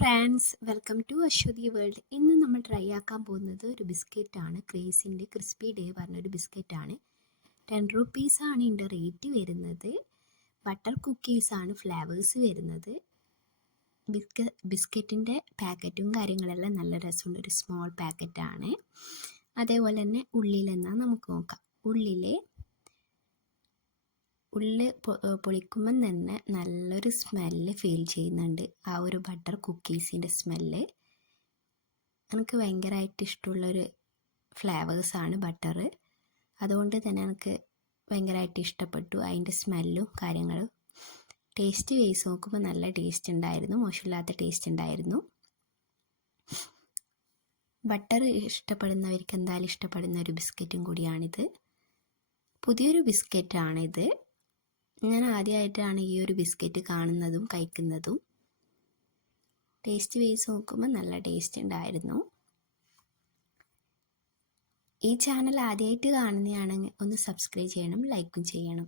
Friends, welcome to Ashwathi world. ഇന്ന് നമ്മൾ try ആക്കാൻ പോകുന്നത് ഒരു ബിസ്ക്കറ്റാണ്. ക്രേസിൻ്റെ ക്രിസ്പി ഡേ പറഞ്ഞൊരു ബിസ്ക്കറ്റാണ്. 10 റുപ്പീസാണ് ഇതിൻ്റെ റേറ്റ് വരുന്നത്. ബട്ടർ കുക്കീസാണ് ഫ്ലേവേഴ്സ് വരുന്നത്. ബിസ്ക്കറ്റിൻ്റെ പാക്കറ്റും കാര്യങ്ങളെല്ലാം നല്ല രസമുണ്ട്. ഒരു സ്മോൾ പാക്കറ്റാണ്. അതേപോലെ തന്നെ ഉള്ളിലെന്നാൽ നമുക്ക് നോക്കാം. ഉള്ളി പൊളിക്കുമ്പം തന്നെ നല്ലൊരു സ്മെല്ല് ഫീൽ ചെയ്യുന്നുണ്ട്. ആ ഒരു ബട്ടർ കുക്കീസിൻ്റെ സ്മെല്ല് എനിക്ക് ഭയങ്കരമായിട്ട് ഇഷ്ടമുള്ളൊരു ഫ്ലേവേഴ്സാണ് ബട്ടർ. അതുകൊണ്ട് തന്നെ എനിക്ക് ഭയങ്കരമായിട്ട് ഇഷ്ടപ്പെട്ടു അതിൻ്റെ സ്മെല്ലും കാര്യങ്ങളും. ടേസ്റ്റ് വൈസ് നോക്കുമ്പോൾ നല്ല ടേസ്റ്റ് ഉണ്ടായിരുന്നു, മോശമില്ലാത്ത ടേസ്റ്റ് ഉണ്ടായിരുന്നു. ബട്ടർ ഇഷ്ടപ്പെടുന്നവർക്ക് എന്തായാലും ഇഷ്ടപ്പെടുന്ന ഒരു ബിസ്ക്കറ്റും കൂടിയാണിത്. പുതിയൊരു ബിസ്ക്കറ്റാണിത്. ഞാൻ ആദ്യമായിട്ടാണ് ഈ ഒരു ബിസ്ക്കറ്റ് കാണുന്നതും കഴിക്കുന്നതും. ടേസ്റ്റ് വൈസ് നോക്കുമ്പോൾ നല്ല ടേസ്റ്റ് ഉണ്ടായിരുന്നു. ഈ ചാനൽ ആദ്യമായിട്ട് കാണുന്നതാണെങ്കിൽ ഒന്ന് സബ്സ്ക്രൈബ് ചെയ്യണം, ലൈക്കും ചെയ്യണം.